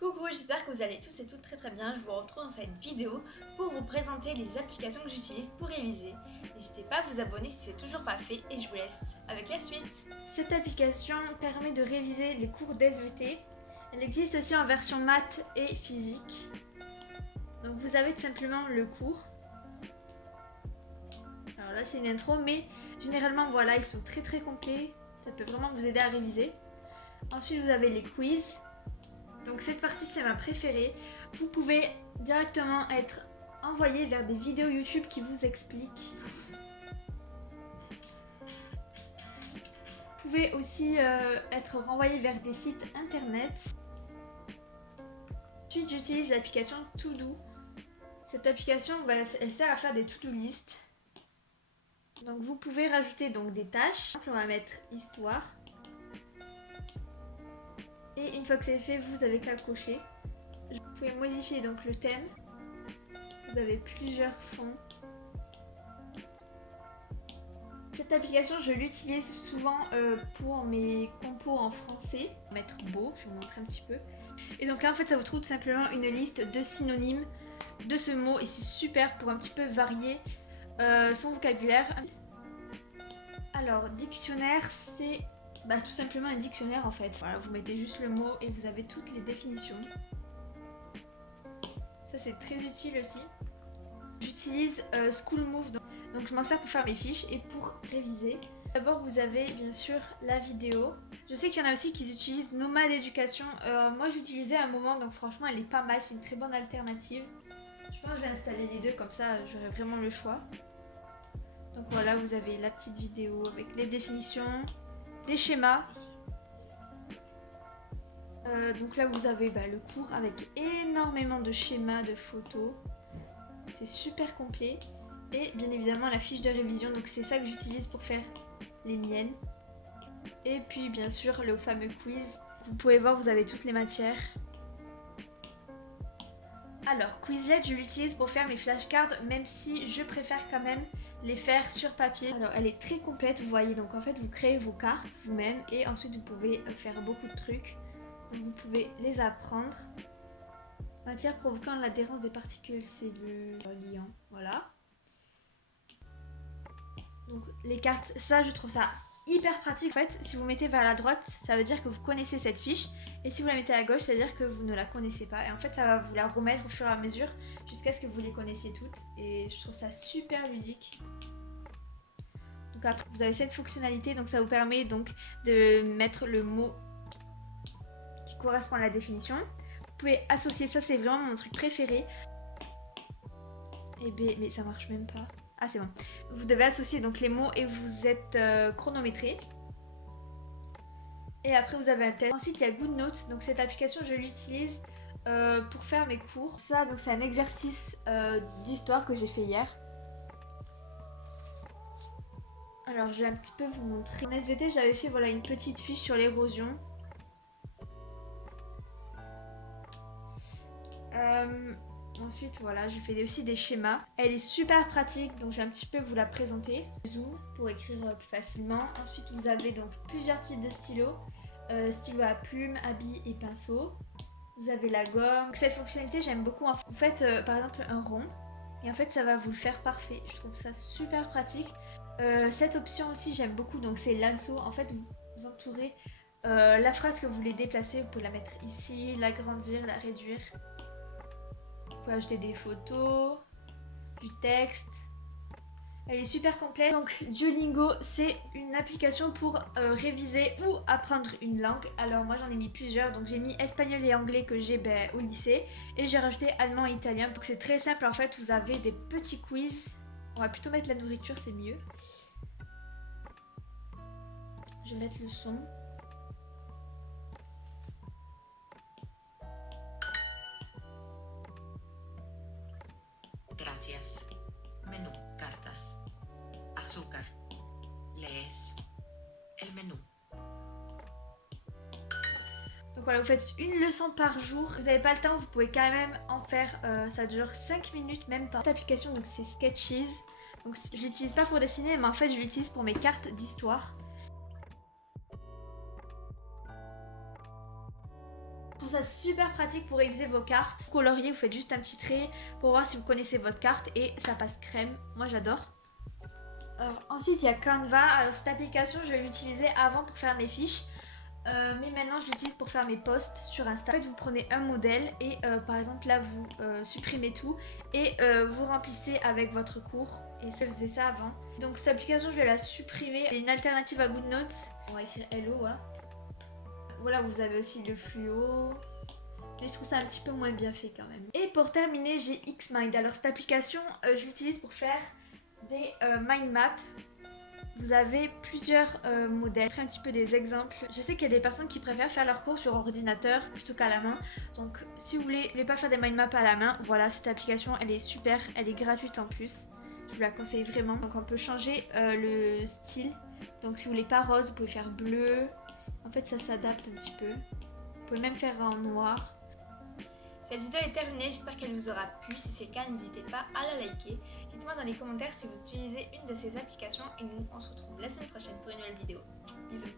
Coucou, j'espère que vous allez tous et toutes très bien. Je vous retrouve dans cette vidéo pour vous présenter les applications que j'utilise pour réviser. N'hésitez pas à vous abonner si c'est toujours pas fait et je vous laisse avec la suite. Cette application permet de réviser les cours d'SVT. Elle existe aussi en version maths et physique. Donc vous avez tout simplement le cours. Alors là c'est une intro, mais généralement voilà, ils sont très complets. Ça peut vraiment vous aider à réviser. Ensuite vous avez les quiz. Donc cette partie c'est ma préférée. Vous pouvez directement être envoyé vers des vidéos YouTube qui vous expliquent. Vous pouvez aussi être renvoyé vers des sites internet. Ensuite j'utilise l'application To-Do. Cette application elle sert à faire des to-do list. Donc vous pouvez rajouter donc des tâches. On va mettre histoire. Et une fois que c'est fait, vous avez qu'à cocher. Vous pouvez modifier donc le thème. Vous avez plusieurs fonds. Cette application, je l'utilise souvent pour mes compos en français. Mettre beau, je vais vous montrer un petit peu. Et donc là, en fait, ça vous trouve tout simplement une liste de synonymes de ce mot. Et c'est super pour un petit peu varier son vocabulaire. Alors, dictionnaire, c'est... tout simplement un dictionnaire en fait. Voilà, vous mettez juste le mot et vous avez toutes les définitions. Ça c'est très utile aussi. J'utilise School Move, donc je m'en sers pour faire mes fiches et pour réviser. D'abord vous avez bien sûr la vidéo. Je sais qu'il y en a aussi qui utilisent Nomad Éducation. Moi j'utilisais à un moment, donc franchement elle est pas mal, c'est une très bonne alternative. Je pense que je vais installer les deux, comme ça j'aurai vraiment le choix. Donc voilà, vous avez la petite vidéo avec les définitions, des schémas. Donc là vous avez le cours avec énormément de schémas, de photos. C'est super complet. Et bien évidemment la fiche de révision, donc c'est ça que j'utilise pour faire les miennes. Et puis bien sûr le fameux quiz. Vous pouvez voir, vous avez toutes les matières. Alors Quizlet, je l'utilise pour faire mes flashcards, même si je préfère quand même les faire sur papier. Alors elle est très complète, vous voyez, donc en fait vous créez vos cartes vous-même et ensuite vous pouvez faire beaucoup de trucs. Donc vous pouvez les apprendre. Matière provoquant l'adhérence des particules, c'est le liant, voilà. Donc les cartes, ça je trouve ça hyper pratique. En fait, si vous mettez vers la droite, ça veut dire que vous connaissez cette fiche. Et si vous la mettez à gauche, ça veut dire que vous ne la connaissez pas. Et en fait, ça va vous la remettre au fur et à mesure jusqu'à ce que vous les connaissiez toutes. Et je trouve ça super ludique. Donc après, vous avez cette fonctionnalité, donc ça vous permet donc de mettre le mot qui correspond à la définition. Vous pouvez associer ça, c'est vraiment mon truc préféré. Et B, mais ça marche même pas. Ah c'est bon. Vous devez associer donc les mots et vous êtes chronométré. Et après vous avez un test. Ensuite il y a GoodNotes. Donc cette application je l'utilise pour faire mes cours. Ça donc c'est un exercice d'histoire que j'ai fait hier. Alors je vais un petit peu vous montrer. En SVT j'avais fait une petite fiche sur l'érosion. Ensuite voilà, je fais aussi des schémas. Elle est super pratique, donc je vais un petit peu vous la présenter. Zoom pour écrire plus facilement. Ensuite vous avez donc plusieurs types de stylos. Stylo à plume, à billes et pinceau. Vous avez la gomme. Cette fonctionnalité j'aime beaucoup. Vous faites par exemple un rond et en fait ça va vous le faire parfait. Je trouve ça super pratique. Cette option aussi j'aime beaucoup, donc c'est lasso. En fait vous entourez la phrase que vous voulez déplacer. Vous pouvez la mettre ici, l'agrandir, la réduire. Vous pouvez ajouter des photos, du texte. Elle est super complète. Donc Duolingo, c'est une application pour réviser ou apprendre une langue. Alors moi j'en ai mis plusieurs. Donc j'ai mis espagnol et anglais que j'ai au lycée. Et j'ai rajouté allemand et italien. Donc c'est très simple en fait. Vous avez des petits quiz. On va plutôt mettre la nourriture, c'est mieux. Je vais mettre le son. Gracias. Menú, cartas. Azúcar. Lees. El menú. Donc voilà, vous faites une leçon par jour. Vous n'avez pas le temps, vous pouvez quand même en faire, ça dure 5 minutes, même pas. Cette application, donc c'est Sketches. Donc je l'utilise pas pour dessiner, mais en fait je l'utilise pour mes cartes d'histoire. Je trouve ça super pratique pour réviser vos cartes. Vous coloriez, vous faites juste un petit trait pour voir si vous connaissez votre carte et ça passe crème. Moi j'adore. Alors ensuite il y a Canva. Alors cette application je l'utilisais avant pour faire mes fiches. Mais maintenant je l'utilise pour faire mes posts sur Insta. En fait vous prenez un modèle et par exemple là vous supprimez tout et vous remplissez avec votre cours. Et ça faisait ça avant. Donc cette application je vais la supprimer. C'est une alternative à GoodNotes. On va écrire Hello, voilà. Voilà, vous avez aussi le fluo. Mais je trouve ça un petit peu moins bien fait quand même. Et pour terminer, j'ai Xmind. Alors cette application, je l'utilise pour faire des mind maps. Vous avez plusieurs modèles. Je vais un petit peu des exemples. Je sais qu'il y a des personnes qui préfèrent faire leurs cours sur ordinateur plutôt qu'à la main. Donc si vous voulez pas faire des mind maps à la main, voilà, cette application, elle est super. Elle est gratuite en plus. Je vous la conseille vraiment. Donc on peut changer le style. Donc si vous voulez pas rose, vous pouvez faire bleu. En fait, ça s'adapte un petit peu. Vous pouvez même faire en noir. Cette vidéo est terminée, j'espère qu'elle vous aura plu. Si c'est le cas, n'hésitez pas à la liker. Dites-moi dans les commentaires si vous utilisez une de ces applications. Et nous, on se retrouve la semaine prochaine pour une nouvelle vidéo. Bisous.